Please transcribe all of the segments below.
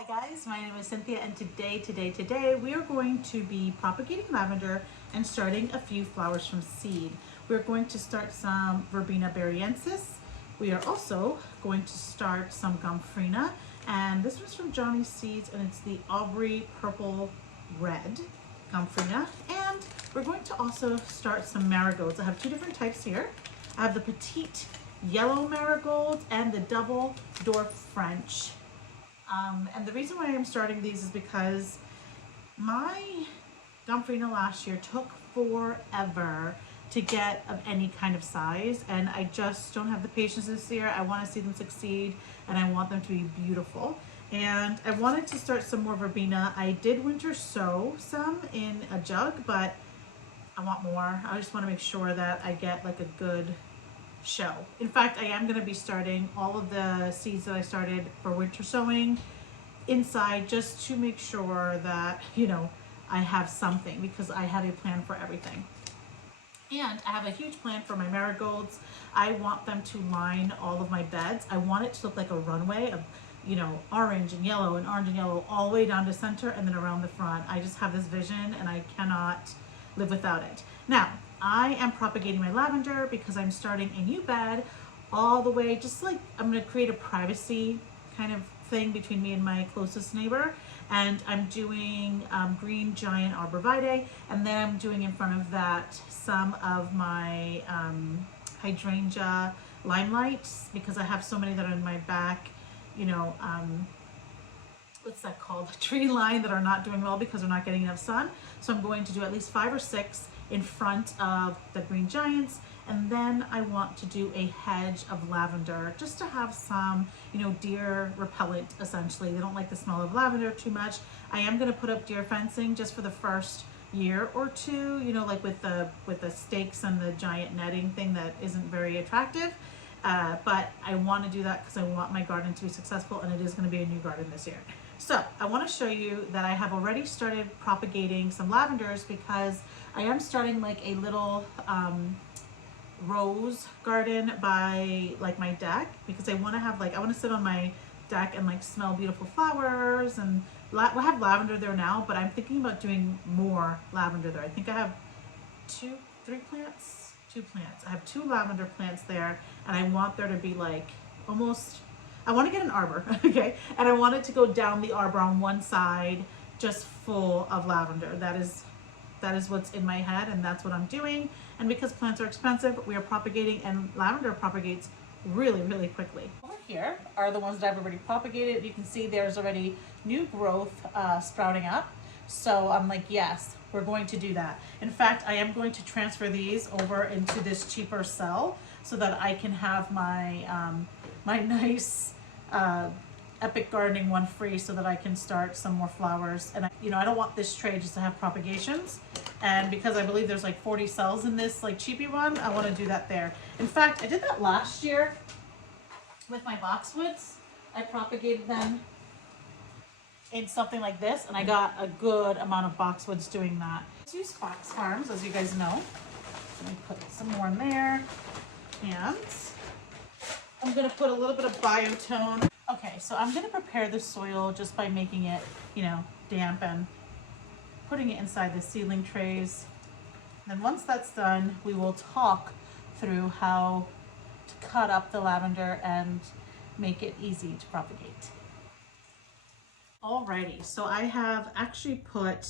Hi guys, my name is Cynthia and today we are going to be propagating lavender and starting a few flowers from seed. We're going to start some verbena berriensis. We are also going to start some gompherna, and this was from Johnny's Seeds and it's the Aubrey Purple Red gompherna. And we're going to also start some marigolds. I have two different types here. I have the petite yellow marigolds and the double dwarf French. And the reason why I'm starting these is because my gompherna last year took forever to get of any kind of size, and I just don't have the patience this year. I want to see them succeed and I want them to be beautiful. And I wanted to start some more verbena. I did winter sow some in a jug, but I want more. I just want to make sure that I get like a good show. In fact, I am going to be starting all of the seeds that I started for winter sowing inside, just to make sure that, I have something, because I have a plan for everything. And I have a huge plan for my marigolds. I want them to line all of my beds. I want it to look like a runway of, orange and yellow all the way down to center and then around the front. I just have this vision and I cannot live without it. Now, I am propagating my lavender because I'm starting a new bed all the way, just like I'm going to create a privacy kind of thing between me and my closest neighbor. And I'm doing green giant arborvitae, and then I'm doing in front of that some of my hydrangea limelights, because I have so many that are in my back, what's that called, the tree line, that are not doing well because they're not getting enough sun. So I'm going to do at least 5 or 6 in front of the green giants, and then I want to do a hedge of lavender just to have some, deer repellent. Essentially, they don't like the smell of lavender too much. I am going to put up deer fencing just for the first year or two, like with the stakes and the giant netting thing that isn't very attractive. But I want to do that because I want my garden to be successful, and it is going to be a new garden this year. So I want to show you that I have already started propagating some lavenders, because I am starting like a little rose garden by like my deck, because I want to have I want to sit on my deck and smell beautiful flowers. And I have lavender there now, but I'm thinking about doing more lavender there. I think I have 2 plants. I have 2 lavender plants there, and I want there to be I want to get an arbor, okay? And I want it to go down the arbor on one side, just full of lavender. That is what's in my head, and that's what I'm doing. And because plants are expensive, we are propagating, and lavender propagates really, really quickly. Over here are the ones that I've already propagated. You can see there's already new growth sprouting up. So I'm like, yes, we're going to do that. In fact, I am going to transfer these over into this cheaper cell so that I can have my my nice Epic Gardening one free, so that I can start some more flowers. And I don't want this tray just to have propagations. And because I believe there's 40 cells in this cheapy one, I want to do that there. In fact, I did that last year with my boxwoods. I propagated them in something like this, and I got a good amount of boxwoods doing that. Let's use Fox Farms, as you guys know. Let me put some more in there. And I'm going to put a little bit of biotone. Okay, so I'm going to prepare the soil just by making it, damp, and putting it inside the seedling trays. And then once that's done, we will talk through how to cut up the lavender and make it easy to propagate. Alrighty, so I have actually put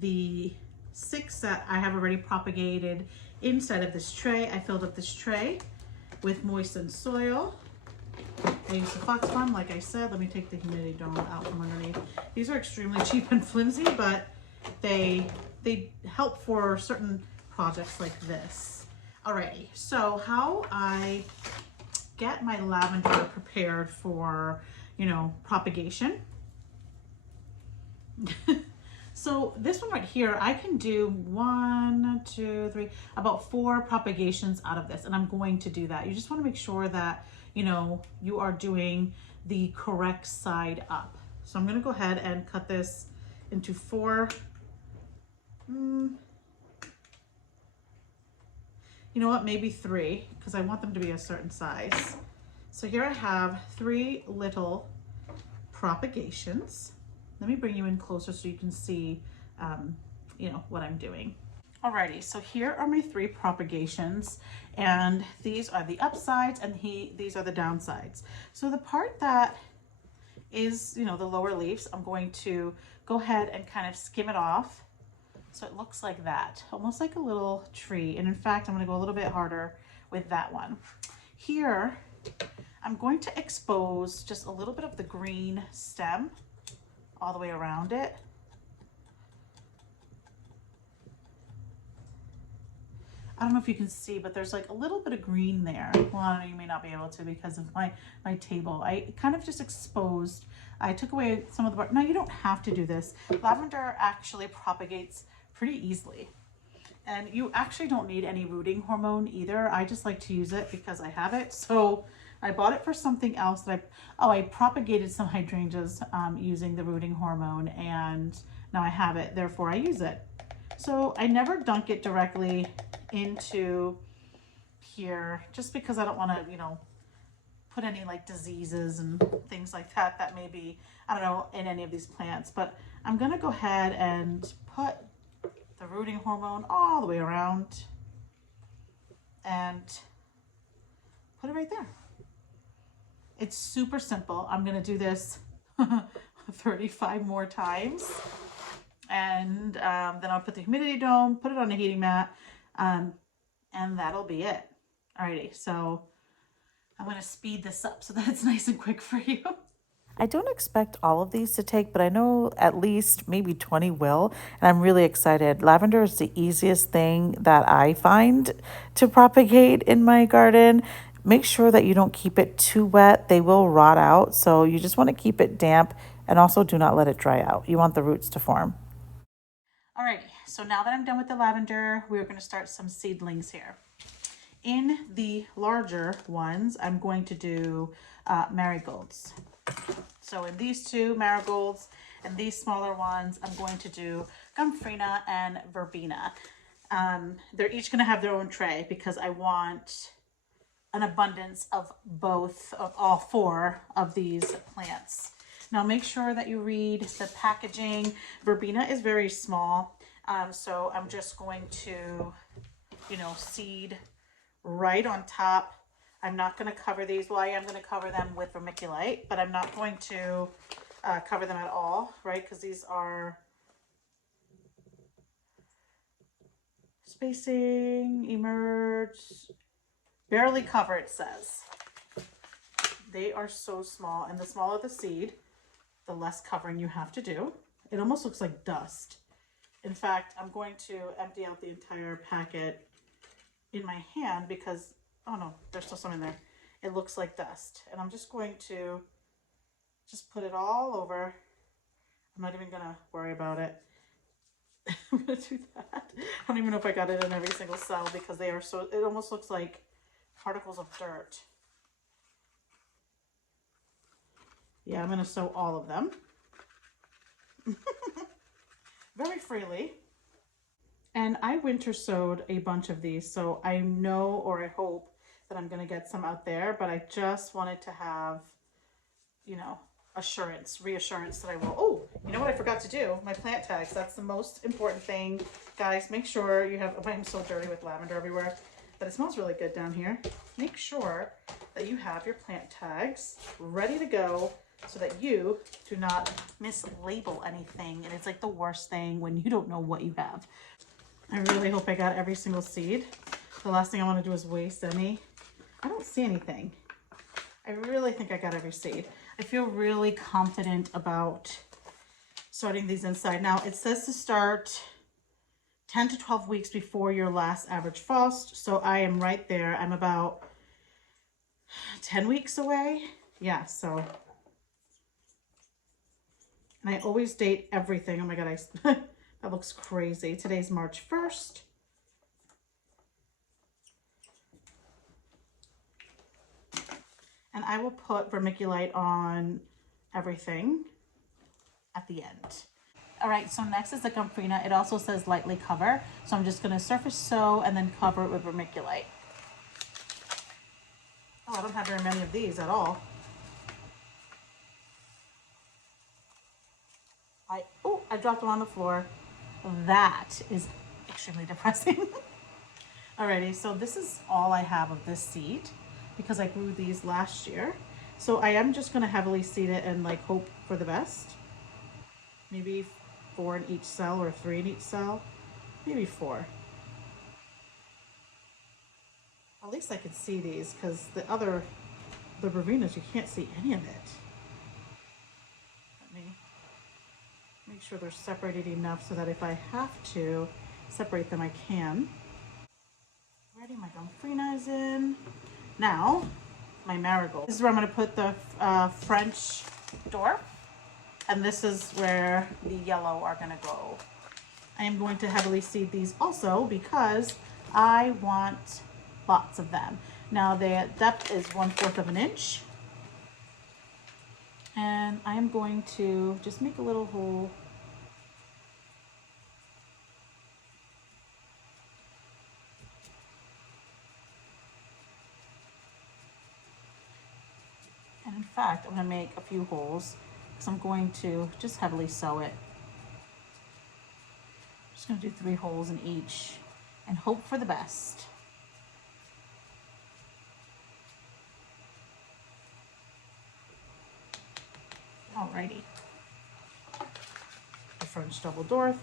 the 6 that I have already propagated inside of this tray. I filled up this tray with moistened soil. I use the Fox Farm, like I said. Let me take the humidity dome out from underneath. These are extremely cheap and flimsy, but they help for certain projects like this. Alrighty, so how I get my lavender prepared for, propagation. So this one right here, I can do 1, 2, 3, about 4 propagations out of this, and I'm going to do that. You just want to make sure that, you are doing the correct side up. So I'm going to go ahead and cut this into 4. You know what, maybe 3, because I want them to be a certain size. So here I have 3 little propagations. Let me bring you in closer so you can see, what I'm doing. Alrighty, so here are my 3 propagations, and these are the upsides and these are the downsides. So the part that is, the lower leaves, I'm going to go ahead and kind of skim it off. So it looks like that, almost like a little tree. And in fact, I'm going to go a little bit harder with that one. Here, I'm going to expose just a little bit of the green stem all the way around it. I don't know if you can see, but there's like a little bit of green there. Well, I don't know, you may not be able to because of my table. I kind of just exposed, I took away some of the bark. Now you don't have to do this. Lavender actually propagates pretty easily. And you actually don't need any rooting hormone either. I just like to use it because I have it. So I bought it for something else that I propagated some hydrangeas using the rooting hormone, and now I have it, therefore I use it. So I never dunk it directly into here just because I don't want to, put any like diseases and things like that may be, I don't know, in any of these plants. But I'm going to go ahead and put the rooting hormone all the way around and put it right there. It's super simple. I'm going to do this 35 more times. And then I'll put the humidity dome, put it on a heating mat, and that'll be it. Alrighty, so I'm going to speed this up so that it's nice and quick for you. I don't expect all of these to take, but I know at least maybe 20 will, and I'm really excited. Lavender is the easiest thing that I find to propagate in my garden. Make sure that you don't keep it too wet. They will rot out, so you just want to keep it damp, and also do not let it dry out. You want the roots to form. Alrighty, so now that I'm done with the lavender, we're going to start some seedlings here. In the larger ones, I'm going to do marigolds. So in these 2 marigolds and these smaller ones, I'm going to do gompherna and verbena. They're each going to have their own tray because I want an abundance of all 4 of these plants. Now make sure that you read the packaging. Verbena is very small, so I'm just going to, seed right on top. I'm not going to cover these. Well, I am going to cover them with vermiculite, but I'm not going to cover them at all, right? Because these are spacing, emerge, barely cover, it says. They are so small, and the smaller the seed, the less covering you have to do. It almost looks like dust. In fact, I'm going to empty out the entire packet in my hand because, oh no, there's still some in there. It looks like dust. And I'm just going to just put it all over. I'm not even going to worry about it. I'm going to do that. I don't even know if I got it in every single cell because they are so, it almost looks like particles of dirt. Yeah, I'm going to sow all of them. Very freely. And I winter sowed a bunch of these, so I know, or I hope, that I'm going to get some out there, but I just wanted to have, reassurance that I will. Oh, you know what I forgot to do? My plant tags. That's the most important thing. Guys, make sure you have, I'm so dirty with lavender everywhere, but it smells really good down here. Make sure that you have your plant tags ready to go so that you do not mislabel anything. And it's like the worst thing when you don't know what you have. I really hope I got every single seed. The last thing I want to do is waste any. I don't see anything. I really think I got every seed. I feel really confident about starting these inside. Now it says to start 10 to 12 weeks before your last average frost. So I am right there. I'm about 10 weeks away. Yeah, so. And I always date everything. Oh my God, that looks crazy. Today's March 1st. And I will put vermiculite on everything at the end. All right, so next is the gompherna. It also says lightly cover. So I'm just gonna surface sow and then cover it with vermiculite. Oh, I don't have very many of these at all. I dropped them on the floor. That is extremely depressing. Alrighty, so this is all I have of this seed because I grew these last year. So I am just gonna heavily seed it and like hope for the best. Maybe 4 in each cell or 3 in each cell. Maybe 4. At least I can see these because the verbenas, you can't see any of it. Let me make sure they're separated enough so that if I have to separate them, I can. Ready, my gompherna is in. Now, my marigold. This is where I'm going to put the French door, and this is where the yellow are going to go. I am going to heavily seed these also because I want lots of them. Now the depth is 1/4 of an inch, and I am going to just make a little hole. And in fact, I'm going to make a few holes because I'm going to just heavily sew it. I'm just going to do 3 holes in each and hope for the best. Alrighty. The French double door.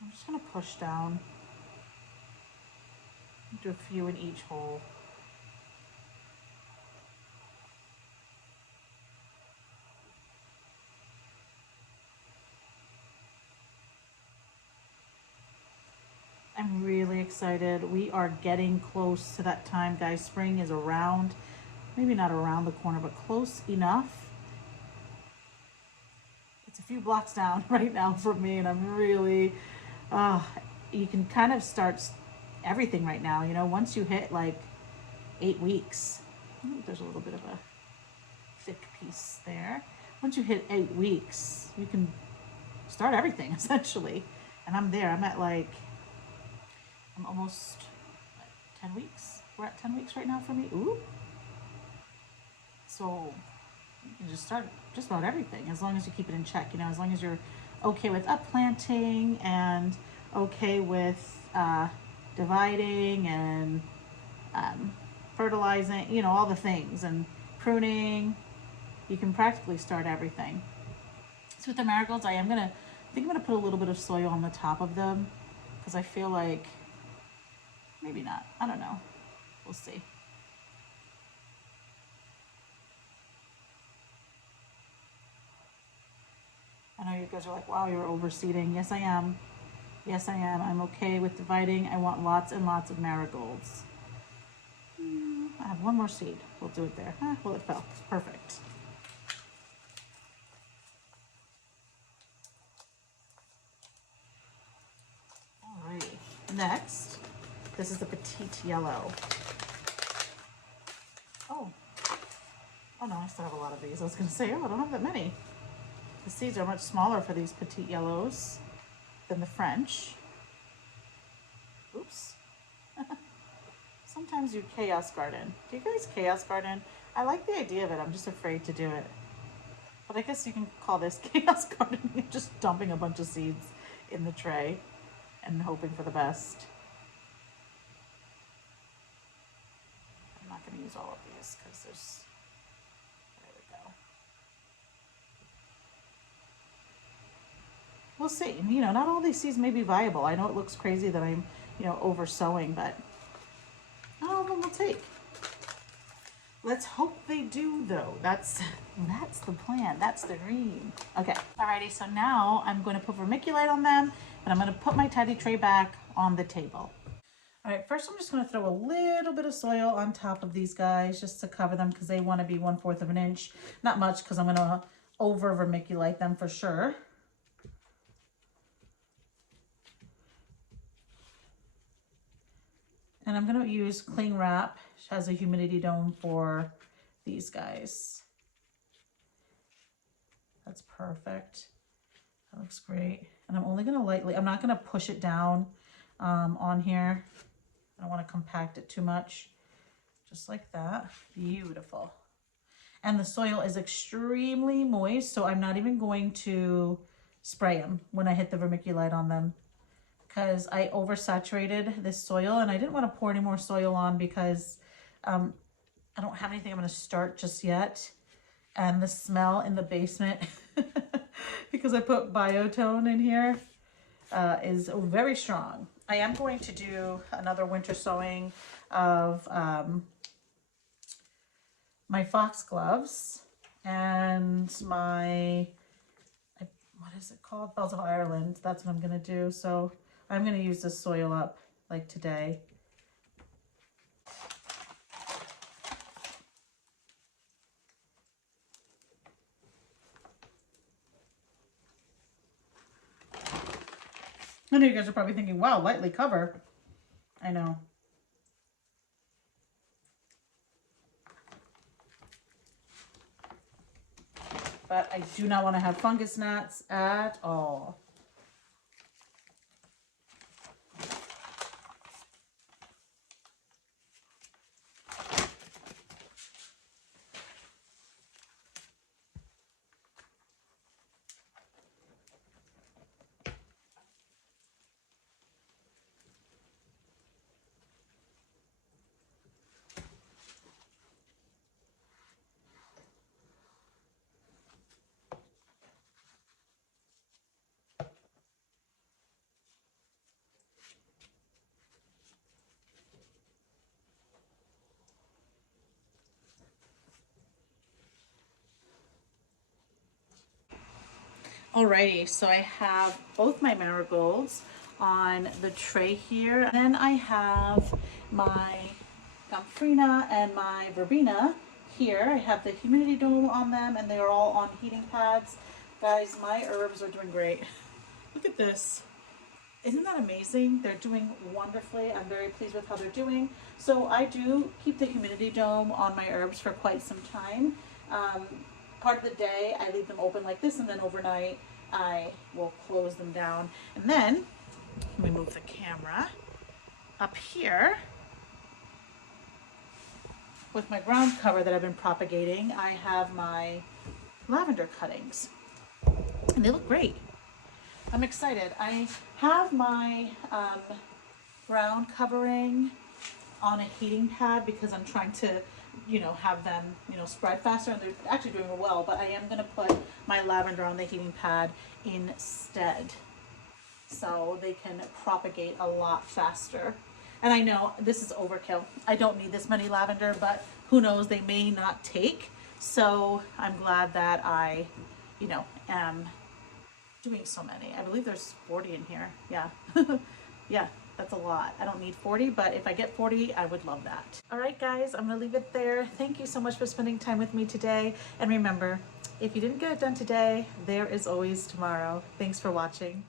I'm just going to push down, do a few in each hole. I'm really excited. We are getting close to that time, guys. Spring is around, maybe not around the corner, but close enough. It's a few blocks down right now from me, and I'm really, you can kind of start everything right now. You know, once you hit like 8 weeks, there's a little bit of a thick piece there. Once you hit 8 weeks, you can start everything essentially. And I'm there. I'm almost 10 weeks. We're at 10 weeks right now for me. Ooh. So you can just start just about everything as long as you keep it in check. You know, as long as you're okay with upplanting and okay with dividing and fertilizing, you know, all the things, and pruning, you can practically start everything. So with the marigolds, I think I'm gonna put a little bit of soil on the top of them because I feel like, maybe not, I don't know, we'll see. I know you guys are like, wow, you're overseeding. Yes, I am. Yes, I am. I'm okay with dividing. I want lots and lots of marigolds. I have one more seed. We'll do it there. Well, it fell. Perfect. Alrighty. Next, this is the petite yellow. Oh. Oh no, I still have a lot of these. I was going to say, oh, I don't have that many. The seeds are much smaller for these petite yellows than the French. Oops. Sometimes you chaos garden. Do you guys chaos garden? I like the idea of it. I'm just afraid to do it. But I guess you can call this chaos gardening, just dumping a bunch of seeds in the tray and hoping for the best. I'm not going to use all of these because there we go. We'll see. You know, not all these seeds may be viable. I know it looks crazy that I'm, you know, over sowing, but not all of them will take. Let's hope they do, though. That's the plan. That's the dream. Okay. Alrighty. So now I'm going to put vermiculite on them, and I'm going to put my teddy tray back on the table. All right. First, I'm just going to throw a little bit of soil on top of these guys just to cover them because they want to be 1/4 of an inch. Not much because I'm going to over vermiculite them for sure. And I'm going to use cling wrap, which has a humidity dome for these guys. That's perfect. That looks great. And I'm only going to lightly, I'm not going to push it down on here. I don't want to compact it too much. Just like that. Beautiful. And the soil is extremely moist, so I'm not even going to spray them when I hit the vermiculite on them, because I oversaturated this soil and I didn't want to pour any more soil on because I don't have anything I'm going to start just yet. And the smell in the basement, because I put biotone in here, is very strong. I am going to do another winter sowing of my foxgloves and my, what is it called? Bells of Ireland. That's what I'm going to do. So I'm going to use this soil up like today. I know you guys are probably thinking, wow, lightly cover. I know. But I do not want to have fungus gnats at all. Alrighty, so I have both my marigolds on the tray here. And then I have my gompherna and my verbena here. I have the humidity dome on them and they are all on heating pads. Guys, my herbs are doing great. Look at this. Isn't that amazing? They're doing wonderfully. I'm very pleased with how they're doing. So I do keep the humidity dome on my herbs for quite some time. Part of the day I leave them open like this, and then overnight I will close them down. And then, let me move the camera up here. With my ground cover that I've been propagating, I have my lavender cuttings. And they look great. I'm excited. I have my ground covering on a heating pad because I'm trying to, have them, spread faster, and they're actually doing well, but I am going to put my lavender on the heating pad instead so they can propagate a lot faster. And I know this is overkill. I don't need this many lavender, but who knows, they may not take. So I'm glad that I, am doing so many. I believe there's 40 in here. Yeah. Yeah, that's a lot. I don't need 40, but if I get 40, I would love that. All right, guys, I'm gonna leave it there. Thank you so much for spending time with me today. And remember, if you didn't get it done today, there is always tomorrow. Thanks for watching.